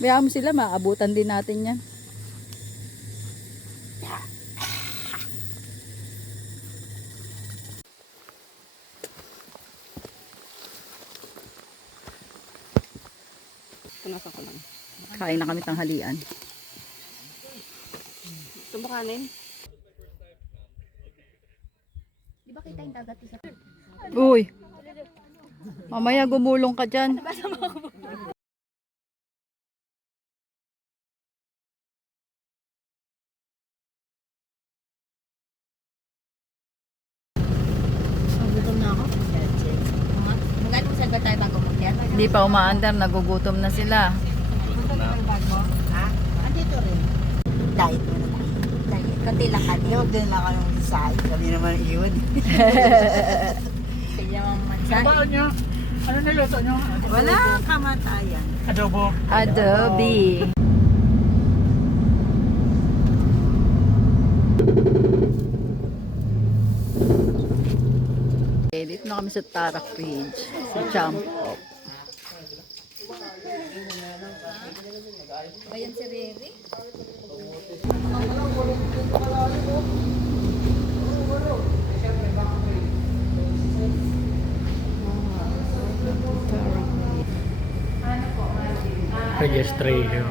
Bayaan mo sila, maabutan din natin yan. Punasan ko lang. Kain na kami tanghalian. Gusto mo kanin? Di ba kita yung dagat isa? Uy! Mamaya gumulong ka dyan. Gutom na ako. Magkano mo saan ba tayo bago mag-yan? Hindi pa umaandar, nagugutom na sila. Ha? Andito rin. Diet mo na tayo. Diet. Kunti lang ka. Yung din lang ka nung design. Sabi naman iwan. Kaya mga mansan. Ano nyo? Ano niluto nyo? Wala kamatayan. Adobo. Adobe. Dito na kami sa Tarak Ridge, sa Champop. Bayan si Riri. Registration.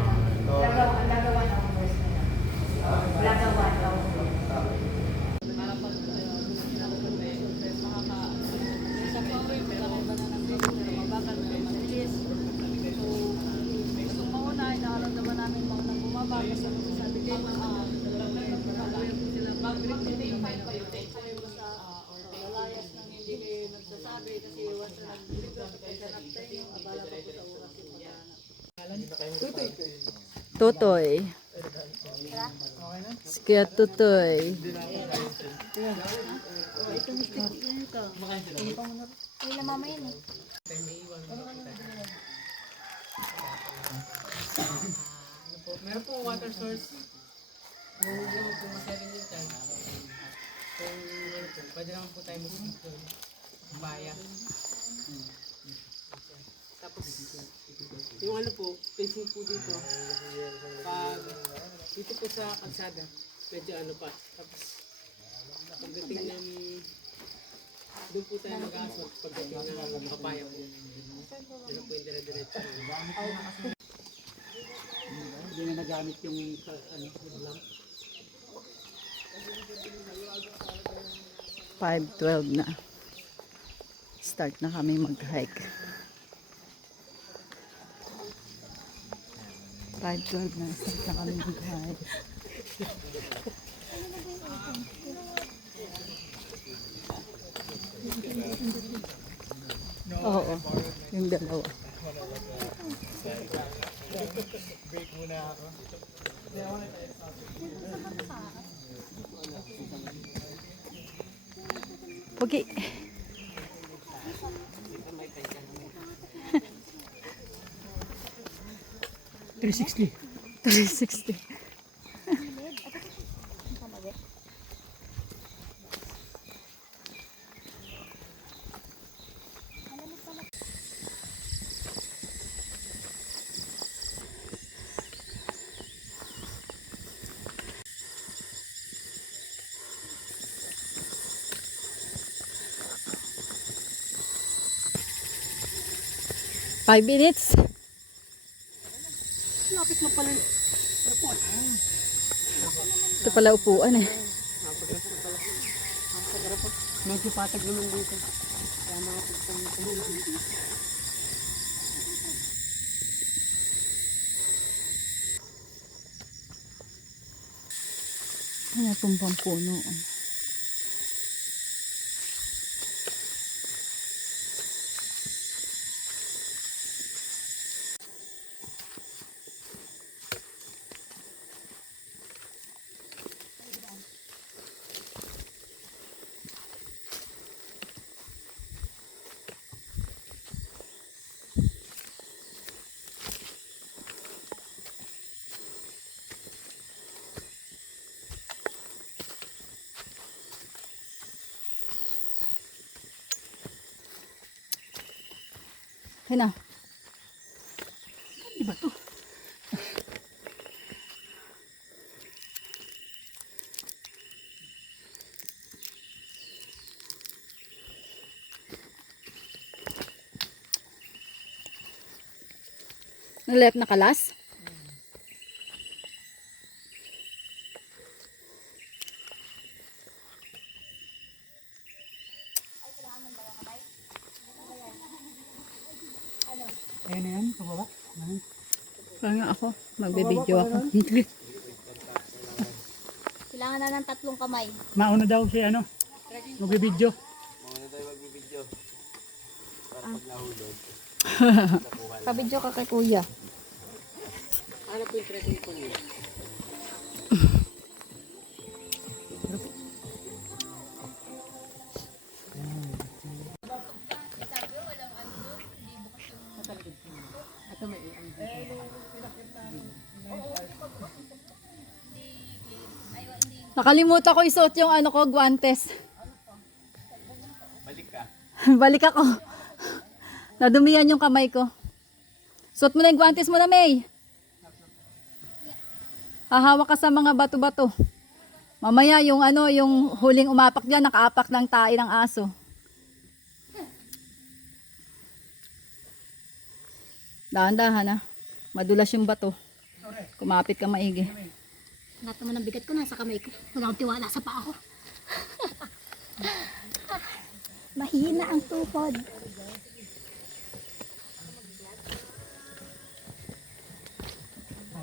Tutoy. Kaya Tutoy. Ay, namama yun eh. Meron po water source. Nung po masarin yung time. Kung ano po, pwede naman po tayo mag-dito. Baya. Tapos, yung ano po, facing po dito. Pag dito po sa kalsada, medyo ano pa. Tapos, pagdating ng doon po tayo mag-asot pagdating ng papaya po. Ano po yung dire-diretso. Hindi na nagamit yung ano, lamp. 5:12 na. Start na kami mag-hike. 5:12 na. Start na kami mag-hike. Oo, yung dalawa. Break muna ako. Okay. $360. 360. Five minutes. Lapit na pala yung airport. Ito pala upuan eh. Medyo patag naman dito. Kaya mga pagpapalito. Ano tumbang puno. Ayun na. Iba to. Left na kalas? Ayan na yan, pababa. Ayan. Kaya ako, magbe-video ako. Kailangan na ng 3 kamay. Mauna daw si ano, magbibidyo. Kabidyo ka kay kuya. Ano po yung trekking po niyo? Nakalimutan ko isuot yung ano ko, guantes. Balik ka. Balik ako. Nadumihan yung kamay ko. Suot mo na yung guantes mo na, May. Hahawak ka sa mga bato-bato. Mamaya yung ano, yung huling umapak diyan, nakaapak ng tae ng aso. Dahan-dahan ha. Madulas yung bato. Kumapit ka maigi. Lahat naman ng bigat ko nasa kamay ko. Wala akong tiwala sa paa ko. Mahina ang tuhod.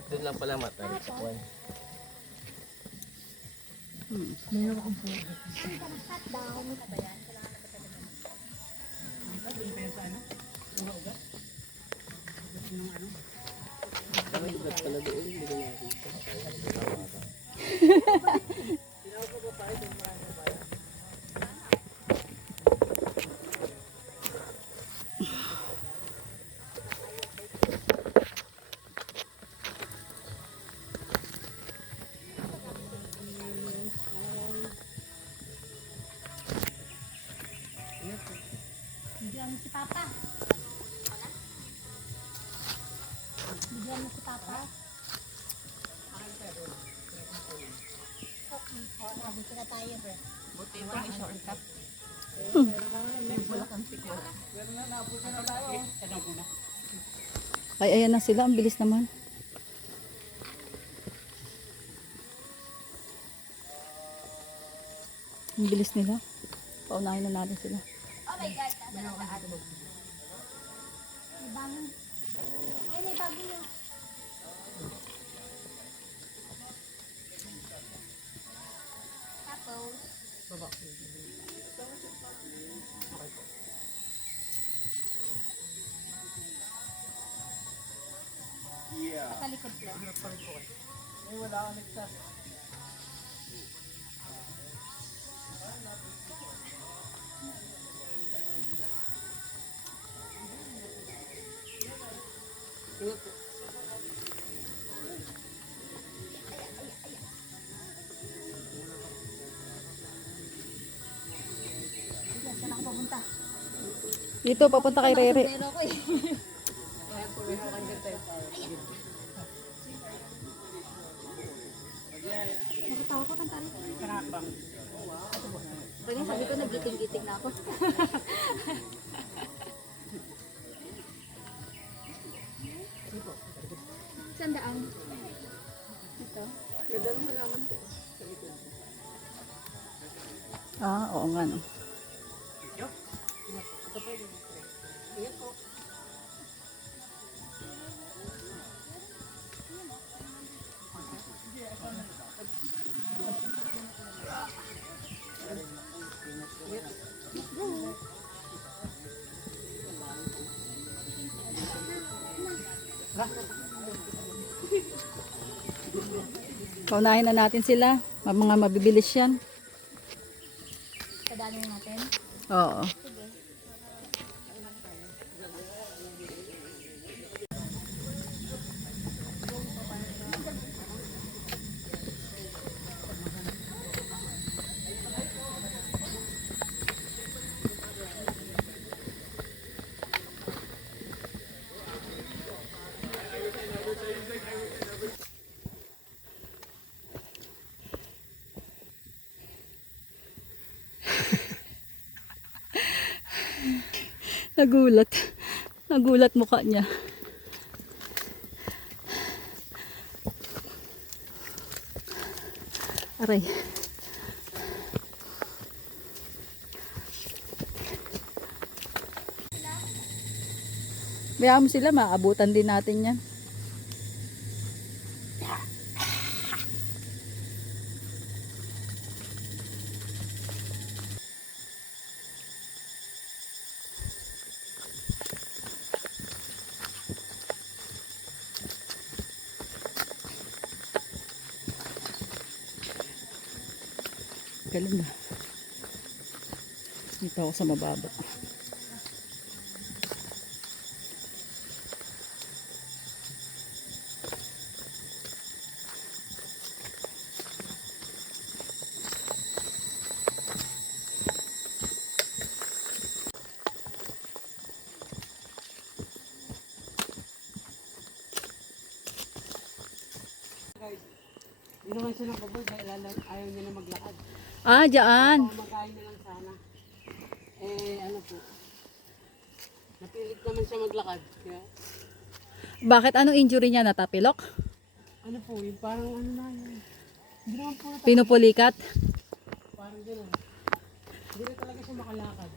Doon lang pala matarik sa kuwan. Pala doon, hindi ko nakita. Bigyan mo si Papa. Bigyan mo si Papa. Dito na tayo, bro. Ay, ayan na sila. Ang bilis naman. Ang bilis nila. Paunahin na natin sila. Oh my God, nasa na daan. May bangon. Ay, may bago yun. Tapos, patalikod lang. Saan ako pupunta? Dito, papunta kay Rere. Pero ako eh. Nakatakot ang tarik. Pwede sabi ko nagiting-giting na ako. Saan daan? Ito. Ah, oo nga no. Paunahin na natin sila. Mga mabibilis yan. Padaanin natin. Oo. Nagulat. Nagulat mukha niya. Aray. Bayaan mo sila, maabutan din natin yan. Galing ba? Dito ako sa mababa. Hindi naman siya ng pabor dahil ayaw niya na maglakad. Ah, dyan. Kumakain na lang sana. Ano po. Napilit naman siya maglakad. Kaya, Bakit anong injury niya? Natapilok? ano po, yung parang ano na yun. Hindi naman po na Pinupulikat? parang gano'n. Hindi na talaga siya makalakad.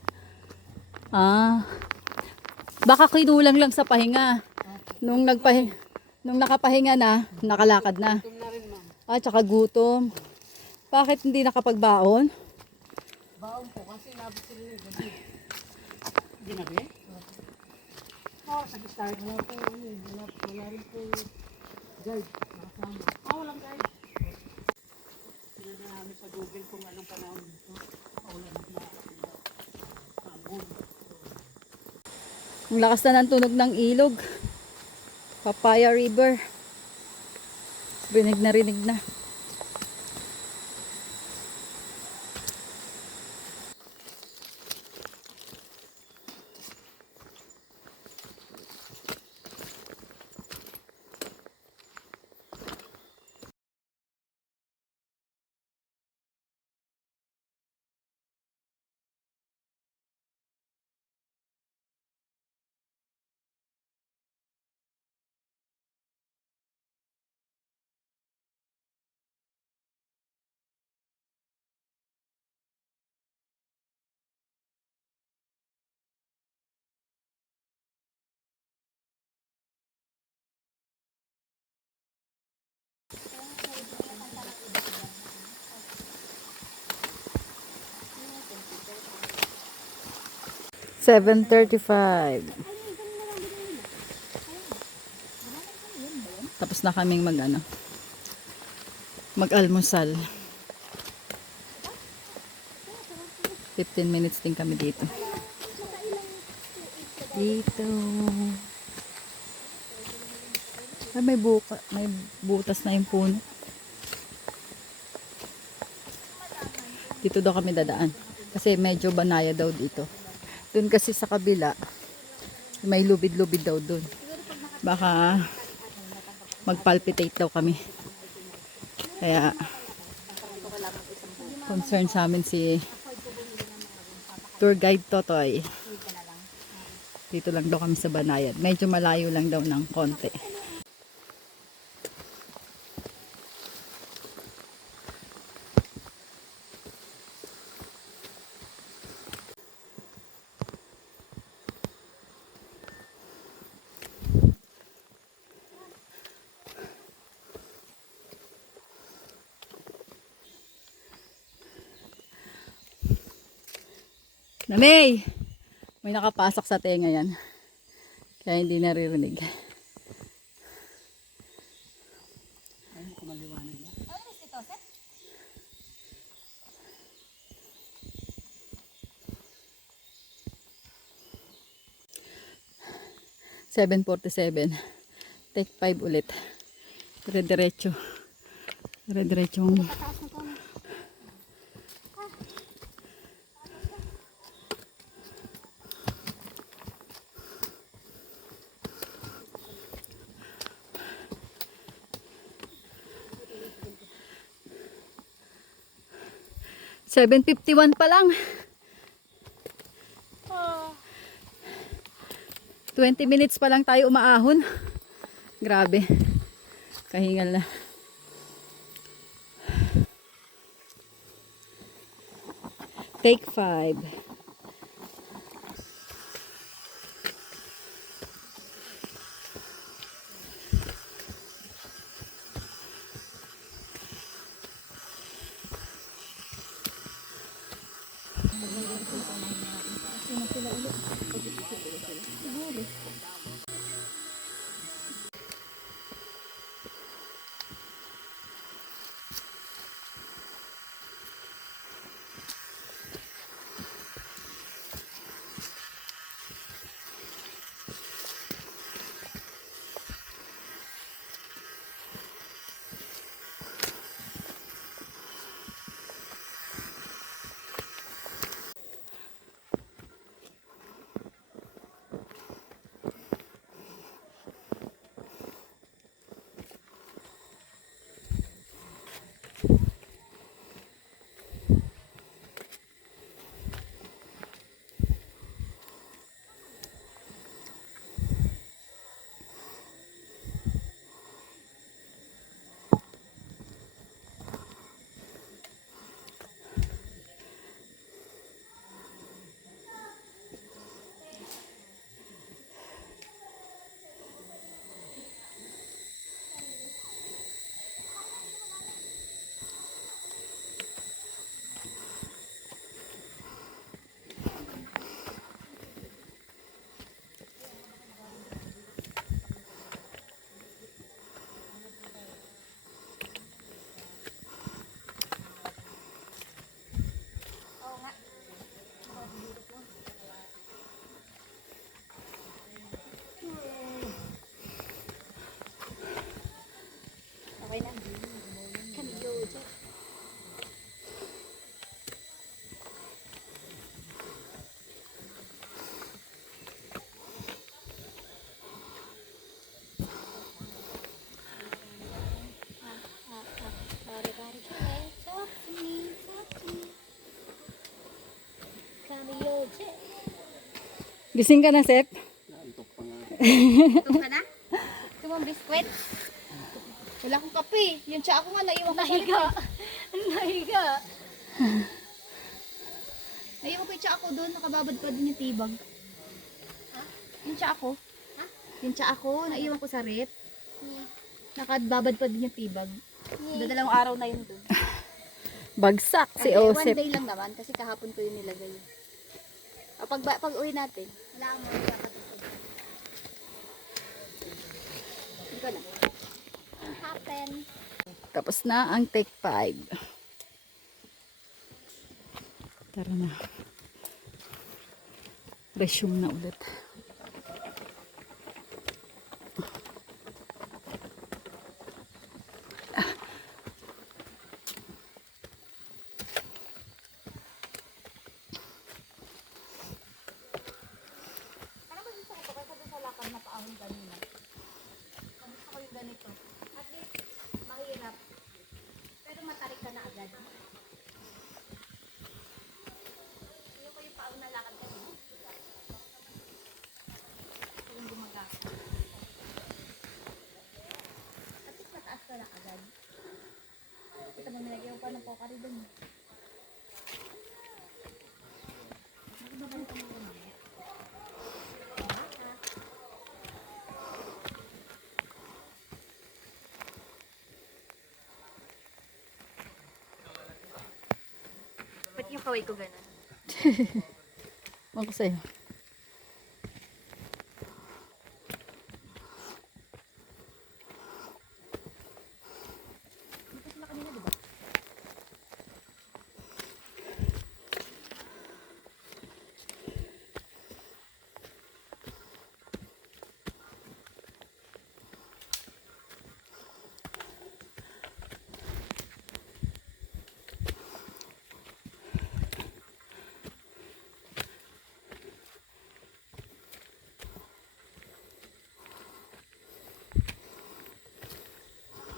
Ah. Baka kinulang lang sa pahinga. Nung nakapahinga na, nakalakad na. Tum na rin ma'am. Ah, tsaka gutom. Bakit hindi nakapagbaon? Baon po kasi nabot sila ng gabi. Ginabi? Oo, sa start wala po ano eh. Wala rin po guide. Nakasama. Walang guide. Sinadaan namin sa Google kung anong panahon dito. Paulan na sabon. Ang lakas na ng tunog ng ilog. Papaya River. Rinig na rinig na. $7:35. Tapos na kaming mag-almusal. 15 minutes din kami dito. Ay, may butas na yung puno. Dito daw kami dadaan. Kasi medyo banaya daw dito. Doon kasi sa kabila, may lubid-lubid daw doon. Baka magpalpitate daw kami. Kaya concern sa amin si tour guide Totoy. Dito lang daw kami sa Banayad. Medyo malayo lang daw ng konti. Namay! May nakapasok sa tenga yan. Kaya hindi naririnig. Ayun ko maliwanag na. 7:47. Take 5 ulit. Dire-diretso. Dire-diretsong $7.51 pa lang. 20 minutes pa lang tayo umaahon. Grabe. Kahingal na. Take 5. Okay na. Camilo dyan. Bari-bari, talk to me, talk to me. Camilo dyan. Gising ka na, Sep? Ito ka na? Ito mong biskwit? Wala akong kape. Yung tsa ako nga naiwan ko sa likod. Nahiga. Naiwan ko yung tsa ako doon. Nakababad pa din yung tibag. Yung tsa ako. Yung tsa ako. Naiwan ko sa rep. Nakababad pa din yung tibag. Dalawang araw na yun doon. Bagsak si One Osep. day lang naman kasi kahapon ko yun nilagay. Pag uwi natin, wala akong mga kapatid. Hindi ko na. What happened? Tapos na ang take 5. Tara na. Resume na ulit. Parang ko gusto ko to kasi sa lakad na paahon kanina. Ang gusto ko yung ganito. At least, mahirap. Pero matarik ka na agad. Yung ko yung paahon na lakad kanina. Ito yung gumagasa. At least mataas ka na agad. Kita mo nilagyan ko pa ng pokari doon. Nakababalik ka mo naman. Ba't yung kaway ko ganun? Ewan ko sa'yo. Dito sila kanina, di ba?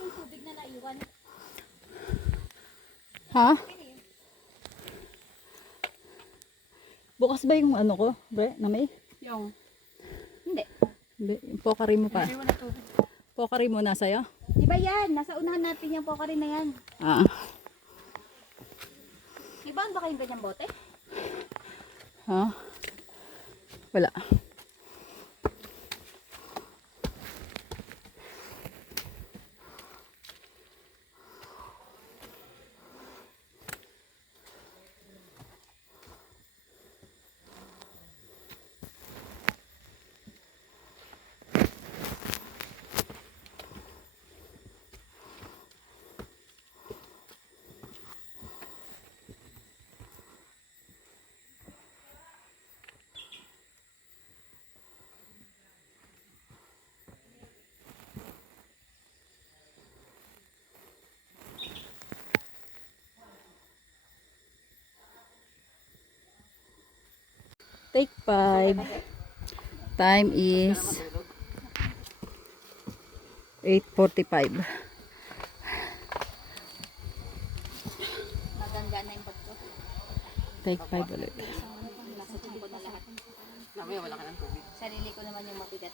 Yung tubig na naiwan. Ha? Bukas ba yung ano ko, Bre? Na may? Yung? Hindi. Hindi, yung pokari mo pa. Naiwan na tubig. Pokari mo na sa'yo? Di ba yan? Nasa unahan natin yung pokari na yan. Ah. Di ba? Ba kayong ganyang bote? Ha? Wala. Take 5. Time is 8:45. Maganda na yung pagko. Take 5 ulit. Nasa ko na lahat. Mamaya wala ka ng tubig. Sarili ko naman yung mabigat.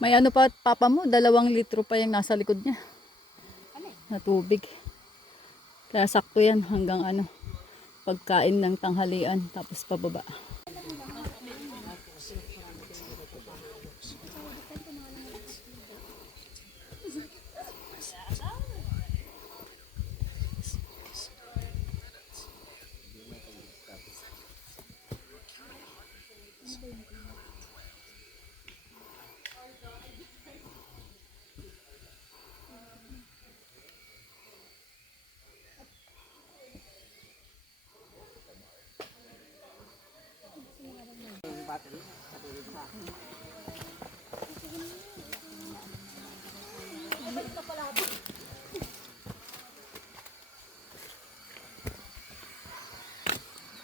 May ano pa papa mo, 2 litro pa yung nasa likod niya. Na tubig. Kaya sakto yan hanggang ano, pagkain ng tanghalian tapos pababa.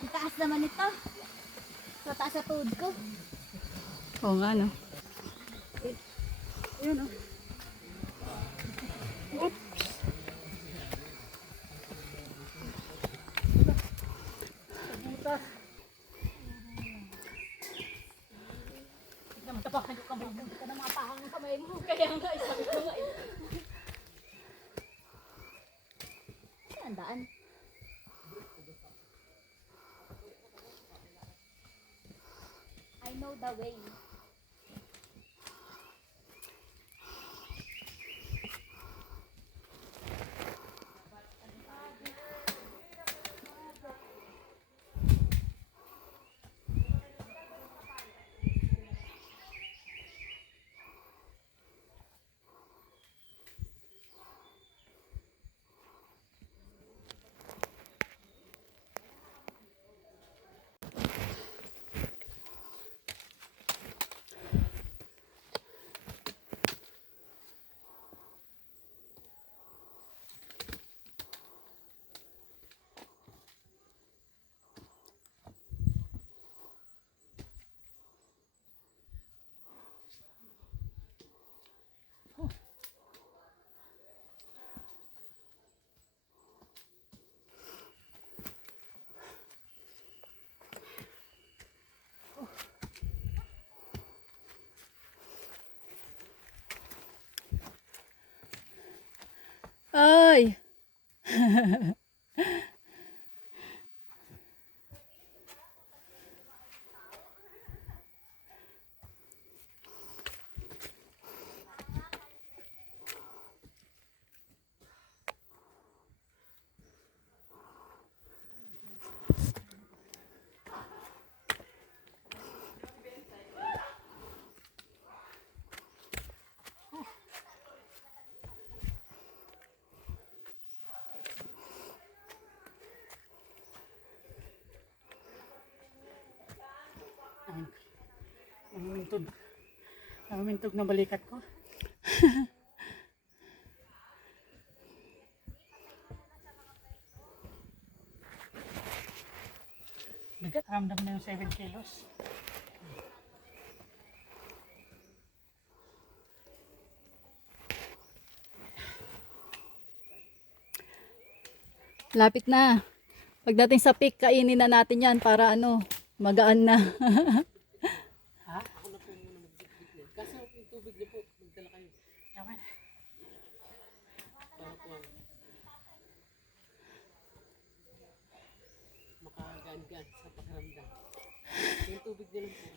Ang taas naman ito. Sa taas sa tuhod ko. Oo nga no. Ang daan. I know the way. Ay! Namimintog. Namimintog na balikat ko. Bigat, ramdam na yung 7 kilos. Lapit na. Pagdating sa peak, kainin na natin yan para ano, magaan na. Kaso yung tubig niyo po, magdala kayo. Yaman. Para po makagaan-gaan sa pakiramdam. Yung tubig na lang po.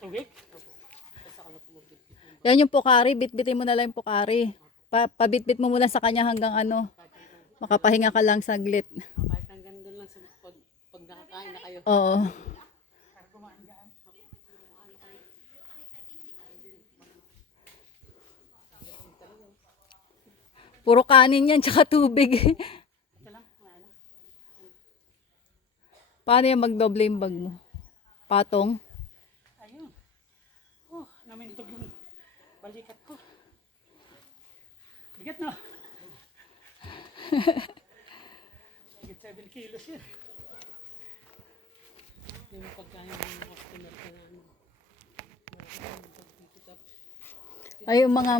Tubig? Tapos ako na po magbibigay. Yan yung Pocari, bitbitin mo na lang yung Pocari. Pabitbit mo muna sa kanya hanggang ano, makapahinga ka lang saglit. Kahit hanggang doon lang sa pag nakakain na kayo. Oo. Puro kanin yan, tsaka tubig. Paano yung magdoble yung bag mo? Patong? Ayun. Oh, naminitog yung balikat ko. Bigat na. Bigat 7 kilos yan. Yung pagkain ng customer ka na ano. Ay, yung mga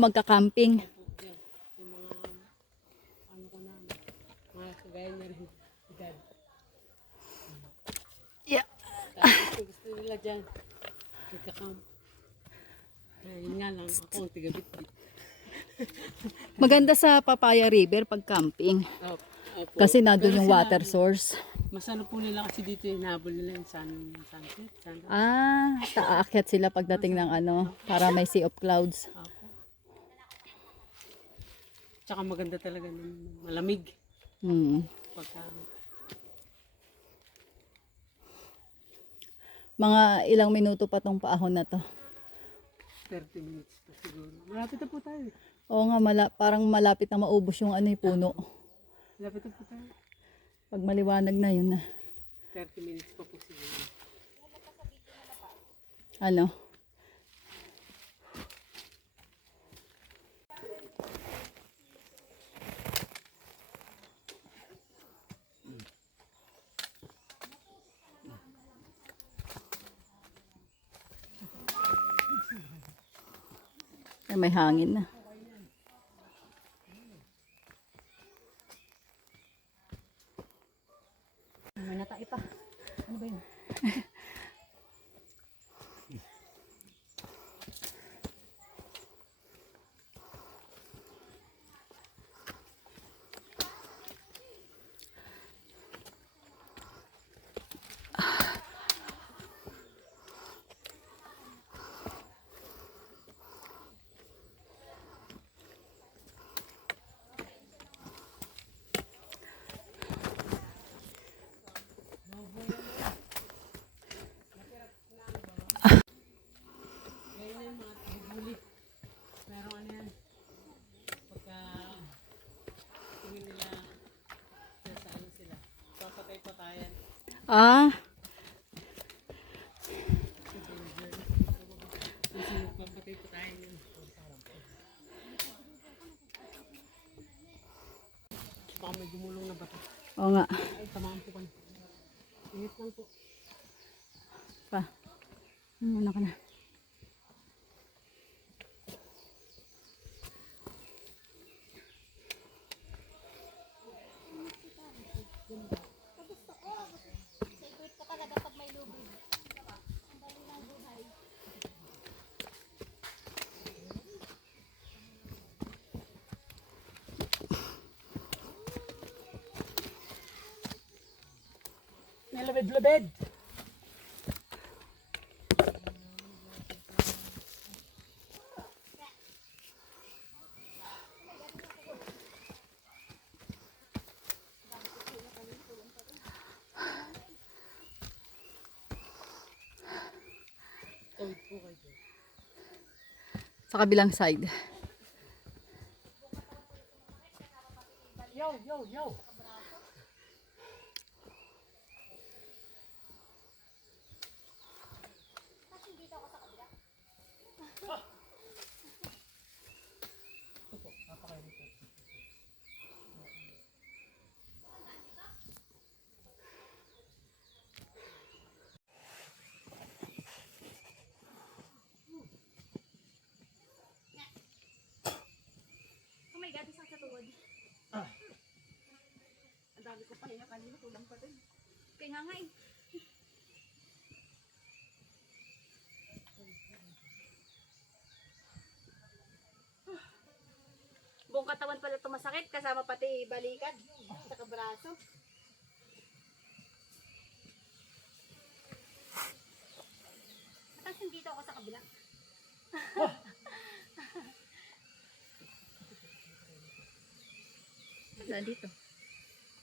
magka-camping. Yung mga ano ko na. Mga kagaya niya rin. Edad. Yeah. Tapos gusto nila dyan. Nagka-camp. Yun nga lang. Ako ang tiga-bit-bit. Maganda sa Papaya River pag camping. Opo. Kasi nandun Pero yung sila, water source. Mas ano po nila kasi dito yung nahabol nila yung sunset. Ah, aakyat sila pagdating ng ano, para may sea of clouds. Opo. Tsaka maganda talaga ng malamig. Pagka Mga ilang minuto pa tong paahon na to. 30 minutes pa siguro. Malapit na po tayo. Oo nga, parang malapit na maubos yung ano, yung puno. Malapit na po tayo. Pag maliwanag na yun na. 30 minutes pa po siguro. Ano? Ay, may hangin na. May natay pa. Ano ba yun? Ngayon yung mga bubuli. Pero ano yan? Pagka tingin nila sa ano sila. Papatay-patayan. Ah, Kasi papatay-patayan yun. Baka may gumulong na bato. oo nga. Ay, tamaan po kayo. Init lang po. Pa. Ano ka na? Nilabed-labed. Tawid po kayo. Sa kabilang side. Yo, yo, yo. Oh my God, isa sa tuhod. Ang dami ko pahinga kanina, kulang pa din. Kaya nga eh. Buong katawan pala tumasakit, kasama pati balikat, saka braso. Tapos dito ako sa kabila. Daan dito.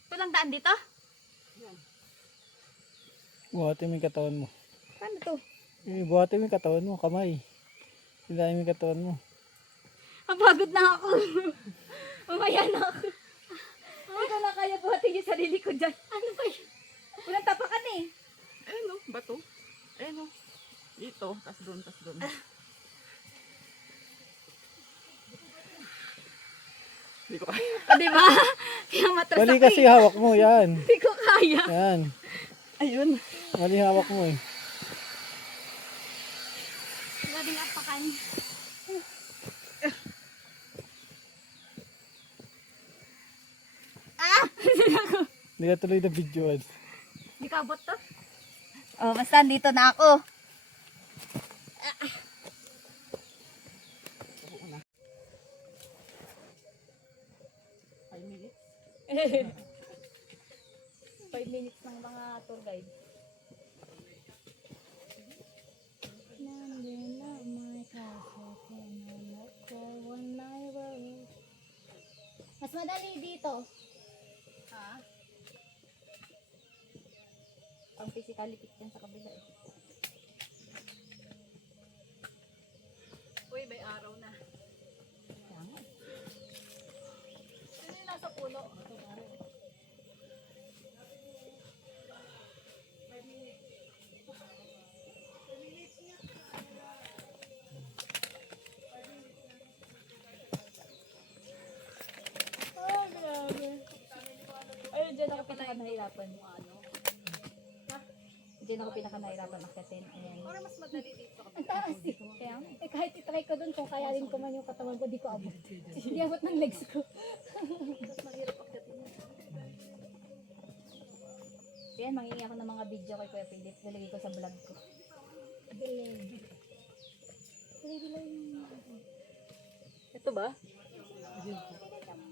Ito lang daan dito? Buhatin mo yung katawan mo. Paano to? Buhatin mo yung katawan mo, kamay. Hilahin mo yung katawan mo. Napagod na ako. Mamaya na ako. Hindi ko na kaya buhatin yung sarili ko dyan. Ano ba yun? Walang tapakan eh. Ayun o, bato. Ayun o. Dito, tas doon, tas doon. Hindi ko kaya. Diba? Kaya matras Mali ako kasi eh. hawak mo, yan. Hindi ko kaya. Yan. Ayun. Mali hawak mo eh. Wala ding apakan. Hindi ka tuloy na videoan. Hindi ka abot to? Oh, basta dito na ako. Five minutes ng mga tour guide. Mas madali dito. Ha? Ang physically fit yan sa kabila eh. Uy, may araw na. Kaya nga eh. Sino yung nasa puno? Oh, grabe. Ayun, dyan ako pinaka-nahirapan. Diyan ako pinaka-nahirapan akitin. Ayan. Para mas madali dito. Ang taas eh. Kaya nga. Eh, kahit itry ko dun, kung kayarin ko man yung katawan ko, di ko abot. Hindi abot ng legs ko. Mas mahirap akitin. Yan, mangingi ako ng mga video kay Kuya Philip. Lalagay ko sa vlog ko. Delay. Ito ba?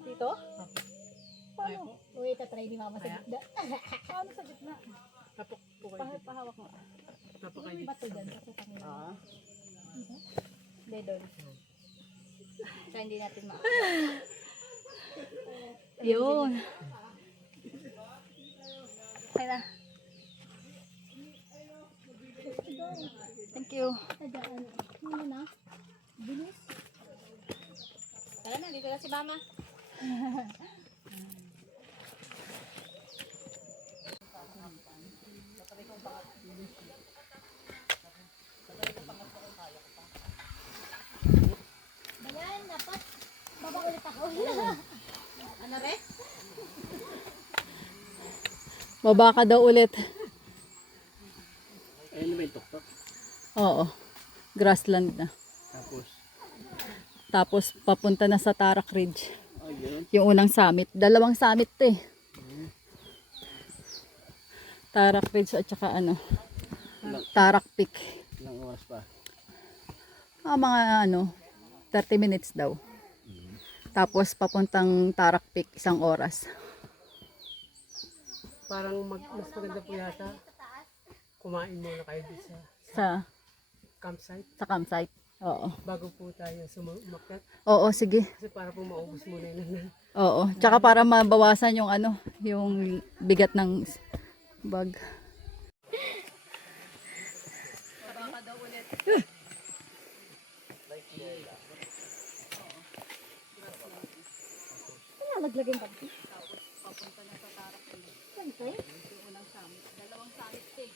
Dito? Paano? Uy, tatry ni Mama sa gitna. Paano sa gitna? Tapok po kayo. Pahawak mo. Tapok kayo. May bato dyan. Bato tayo. Ah. Hindi doon. So, hindi natin ma... Yun. Okay na. Thank you. Ano na? Bilis. Tara na, dito na si Mama. Ayan, dapat baba ulit ako. Ano re? Baba ka daw ulit. Ayun na ba yung tuktok? Oo. Grassland na. Tapos, Tapos papunta na sa Tarak Ridge. ayun. Yung unang summit. Dalawang summit to eh. Tarak Ridge at saka ano, Tarak Peak. Ilang oras pa. Mga ano, 30 minutes daw. Tapos papuntang Tarak Peak, 1 oras. Parang mas maganda po yata. Kumain muna kayo dito Sa, campsite sa campsite. Oo. bago po tayo sumakyat. Oo, sige. Kasi para po maubos muna yun. Oo. Tsaka para mabawasan yung ano, yung bigat ng bag. Kaya maglagay bag. Siyempre. Dalawang summit eh.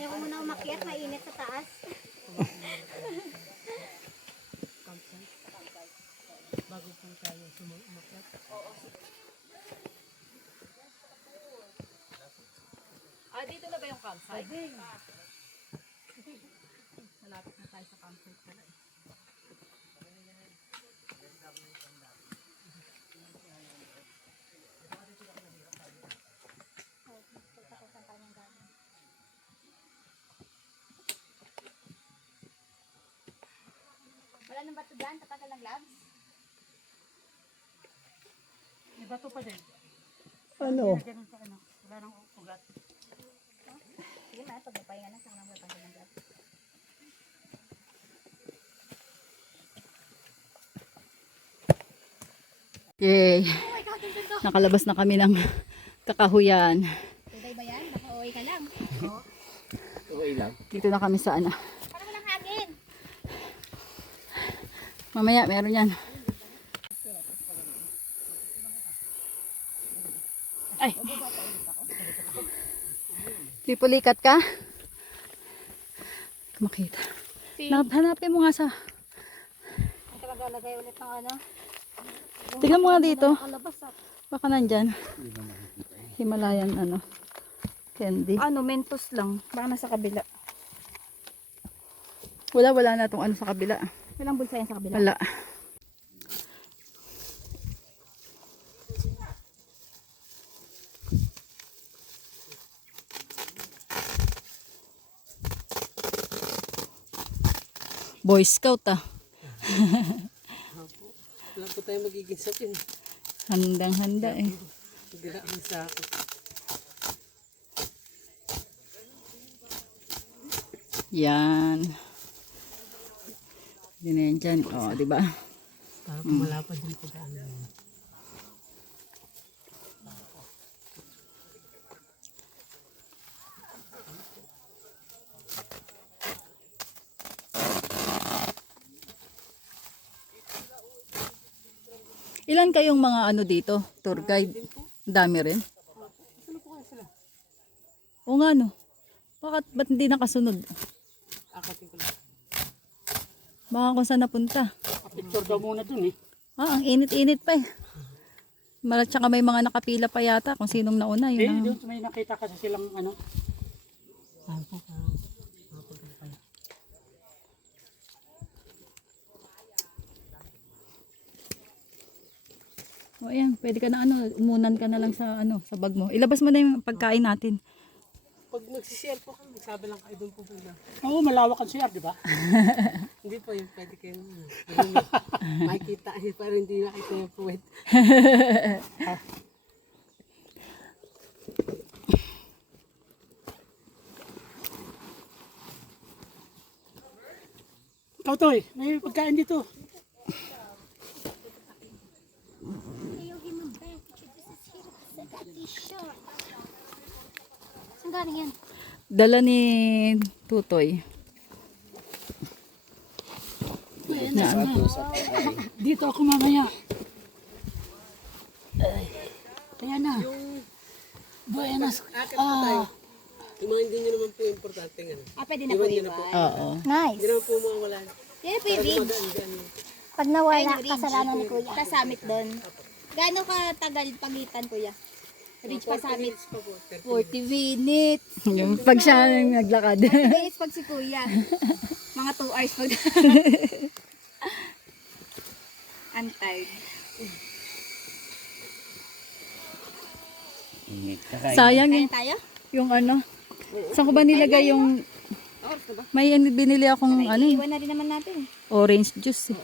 Ayoko muna umakyat, mainit sa taas. Campsite. Bago po tayo sumakyat. Ah, dito na ba yung campsite? Malapit na tayo sa campsite pala eh. Wala nang bato dyan, tapakan ng gloves. May bato pa din. Ano? Ganun sa ano. Wala nang ugat. Sige ma, pag napahinga na, saka nang tapakan ng gloves. Yay! Nakalabas na kami ng kakahuyan. Tuday ba yan? Baka uwi ka lang. Okay lang. Dito na kami sa ano. Parang walang hangin. Mamaya, meron yan. Ay! Pipulikat ka? Makita. Hanapin mo nga sa... Talaga ulit ng ano. Tignan mo nga dito. Baka nandyan. Himalayan ano. Candy. Ano, Mentos lang. Baka nasa kabila. Wala na itong ano sa kabila. Walang bulsa yan sa kabila. Wala. Boy Scout ah. Wala po tayo magiging sapin. Handang-handa eh. Giraang sa ako. Yan. Yun na yan dyan. O, diba? Para pumala pa din po daan. Ilan kayong mga ano dito? Tour guide? Dami rin. O nga no. Ba't hindi nakasunod? Akatin ko lang. Baka kung saan napunta. Picture daw muna dun eh. Ang init-init pa eh. Tsaka may mga nakapila pa yata kung sinong nauna. Eh, Yun doon may nakita kasi silang ano. Saan po ka? O ayan, pwede ka na ano, umunan ka na lang sa ano, sa bag mo. Ilabas mo na yung pagkain natin. Pag magsishare po kami, sabi lang kayo doon po muna. Oo, malawak ang CR, di ba? Hindi po yung pwede kayo makikita eh, para hindi makita yung puwet. Ikaw Toy, may pagkain dito. Saan galing yan? Dala ni Tutoy. Na ano? Dito ako mamaya. Kaya na. Buenas. Akit po tayo. Yung mga hindi nyo naman po importante nga. Pwede na po iwan. Oo. Nice. Hindi naman po mawawala. Yan po yung rig. Magaan dyan. Pag nawala, kasalanan ni Kuya. Kasamit doon. Gaano katagal pagitan, Kuya? Reach pa summit. 40 minutes. Yung pag siya naglakad. Minutes pag si Kuya. Mga 2 hours pag. Untied. Sayang Kaya yung, tayo? yung ano. Saan ko ba nilagay yung... May binili akong ano, Iiwan na rin naman natin. orange juice eh.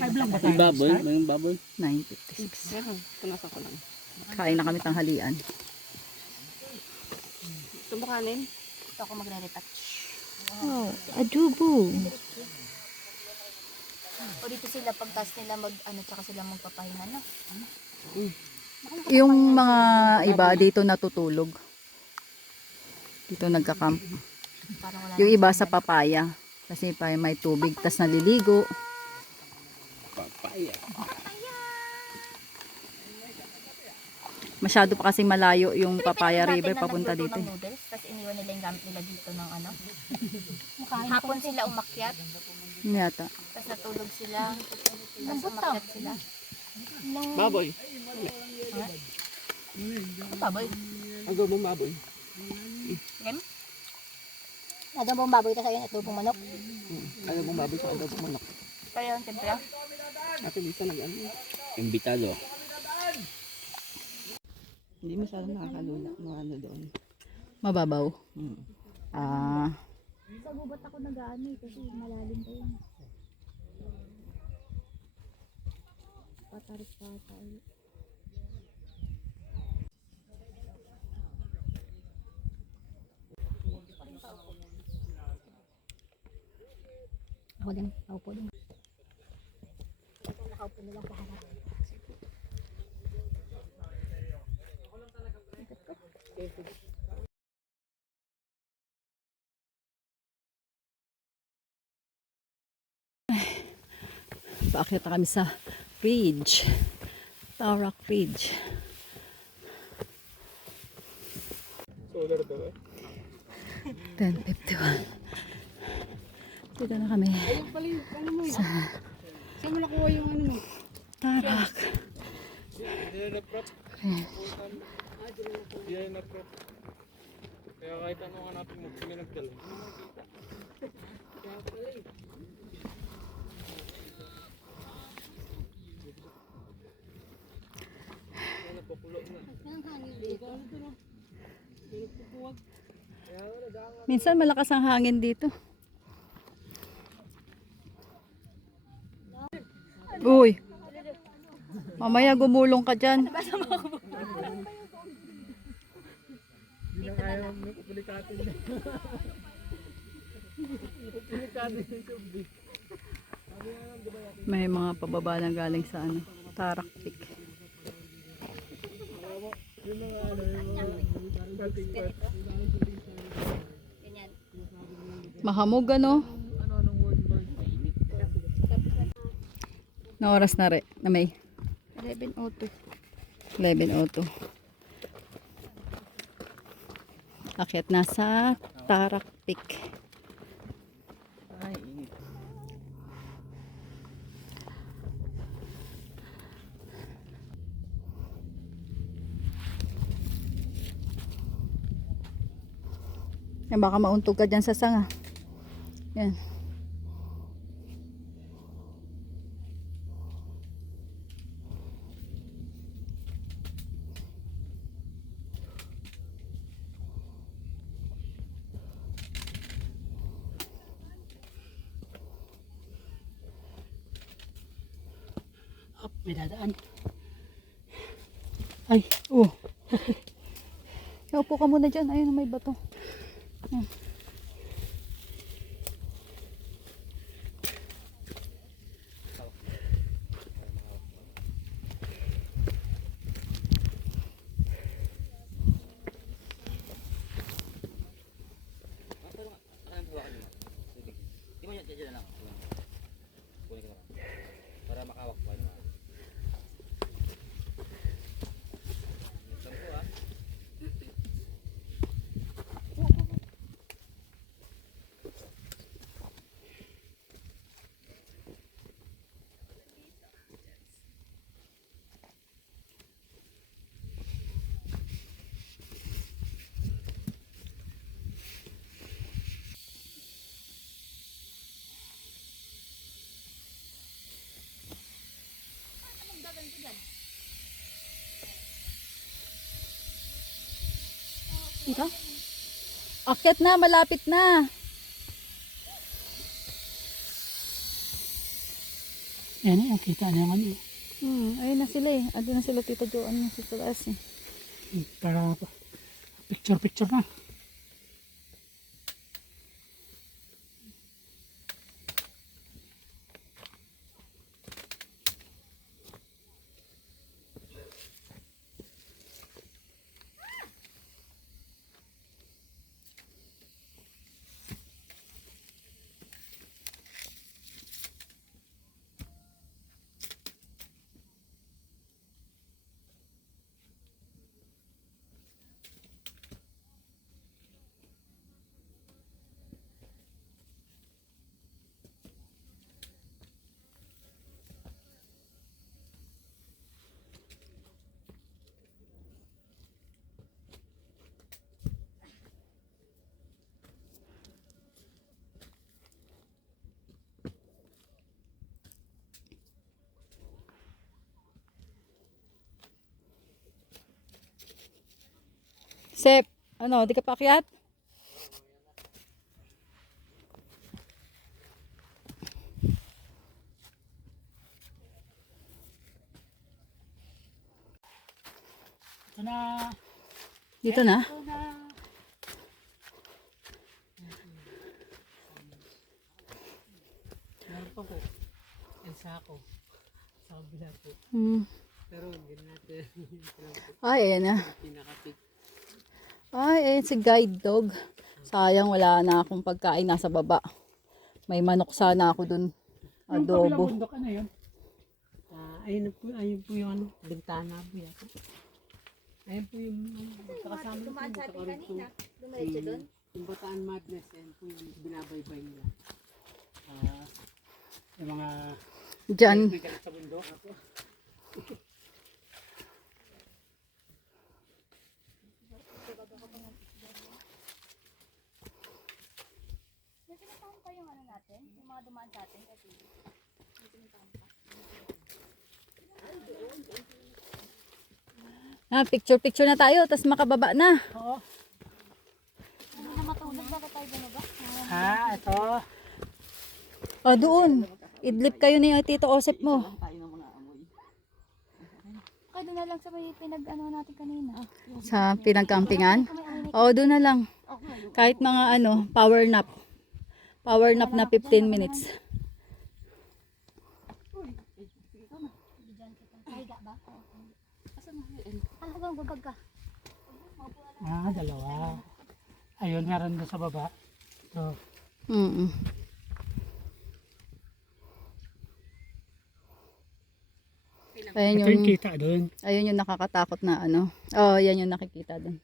May baboy? May baboy? 9.56. Meron. Punasa ko lang. Kain na kami tanghalian. Ito mo kanin? Ito ako magre-retouch. Oh, adobo. O dito sila pagtas nila ano tsaka sila magpapahinga na. Yung mga iba dito natutulog. Dito nagka-camp. Parang wala. Yung iba sa papaya. Kasi pa may tubig, tas naliligo. Papaya. Masyado pa kasing malayo yung Papaya Natin River na papunta nagluto dito. ng noodles, tapos iniwan nila yung gamit nila dito ng ano. Hapon sila umakyat, Yata. tapos natulog sila. Tapos umakyat sila. Baboy. Baboy. Ang gawang baboy. Game? Adobong baboy tapos ayun adobong manok. Ano bang baboy sa agad manok? Kaya yung tempera. Ate Lisa nag-ano? Imbitado. Hindi masyadong nakakalula. Ano doon. Mababaw. Ah, Sa gubat ako nag-ano eh, kasi malalim pa yun. Patarik-patay. Ako din, ako din. Nakaupo na lang sa harap. Paakyat na kami sa ridge. Tarak Ridge. Solar daw eh. 10:51. Dito na kami Ayun pala yung ano mo eh. sa Saan mo nakuha yung ano mo? Tarak. Hindi na prop. Hindi na prop. Kaya kahit ano nga natin mo, kami nagdala. Kaya pala eh. Ano, pakulo na. Minsan malakas ang hangin dito. Uy. Mamaya gumulong ka dyan. Hindi na kaya ng kupulikatin na. Kupulikatin yung subdi. May mga pababa na galing sa ano, Tarak Peak. Yung mga ano, yung mga cutting part. Mahamog ano? Ano, anong word Lord? Na oras na na may 11:02. 11:02. Akyat na sa Tarak Peak. Ay, init. Yan, baka mauntog ka dyan sa sanga. Yan. Up, may dadaan. Ay, oh. Upo ka muna dyan. Ayun, may bato. Yan. Para makawak pa naman. Ito ah. Ito? Akyat na, malapit na. Yan eh, kita na yung ano. Ayun na sila eh. Ando na sila, Tita Joanne, sa taas eh. Para picture na. Sep, ano, di ka pa akyat? Ito na. Dito na. Ito na. Meron pa po. Ang sako. Sa kabila po. Hmm. Pero hindi natin. Ito lang po. Ay, ayan na. Pinaka-pick. Ay, ayan si guide dog. Sayang wala na akong pagkain nasa baba. May manok sana ako dun. Yung kabilang Adobo. bundok, ano yun? Ayun po yung ano, bintana po yata. Ayun po yung kasama ko po sa karugtong. Dumiretso doon. Yung Bataan Madness, ayun po yung binabaybay nila. Yung mga Diyan. may galit sa bundok. Yung sinasama pa yung ano natin, yung mga dumaan sa atin kasi Picture na tayo, tapos makababa na. Oo. hindi na matulog, bakit tayo bumaba? Ito. Doon. Idlip kayo ni Tito Osep mo. Kaya doon na lang sa may pinag-ano natin kanina. Sa pinagkampingan. Doon na lang. Kahit mga power nap. Power nap na 15 minutes. Kahiga ba? Ano bang babag ka? Dalawa. Ayun, meron doon sa baba. So, Mm. Ayun ito yung yung, kita doon. ayun yung nakakatakot na yan yung nakikita dun.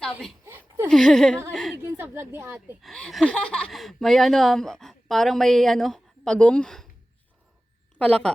Sabi. Nakarinig yun sa vlog ni ate. May parang may pagong palaka.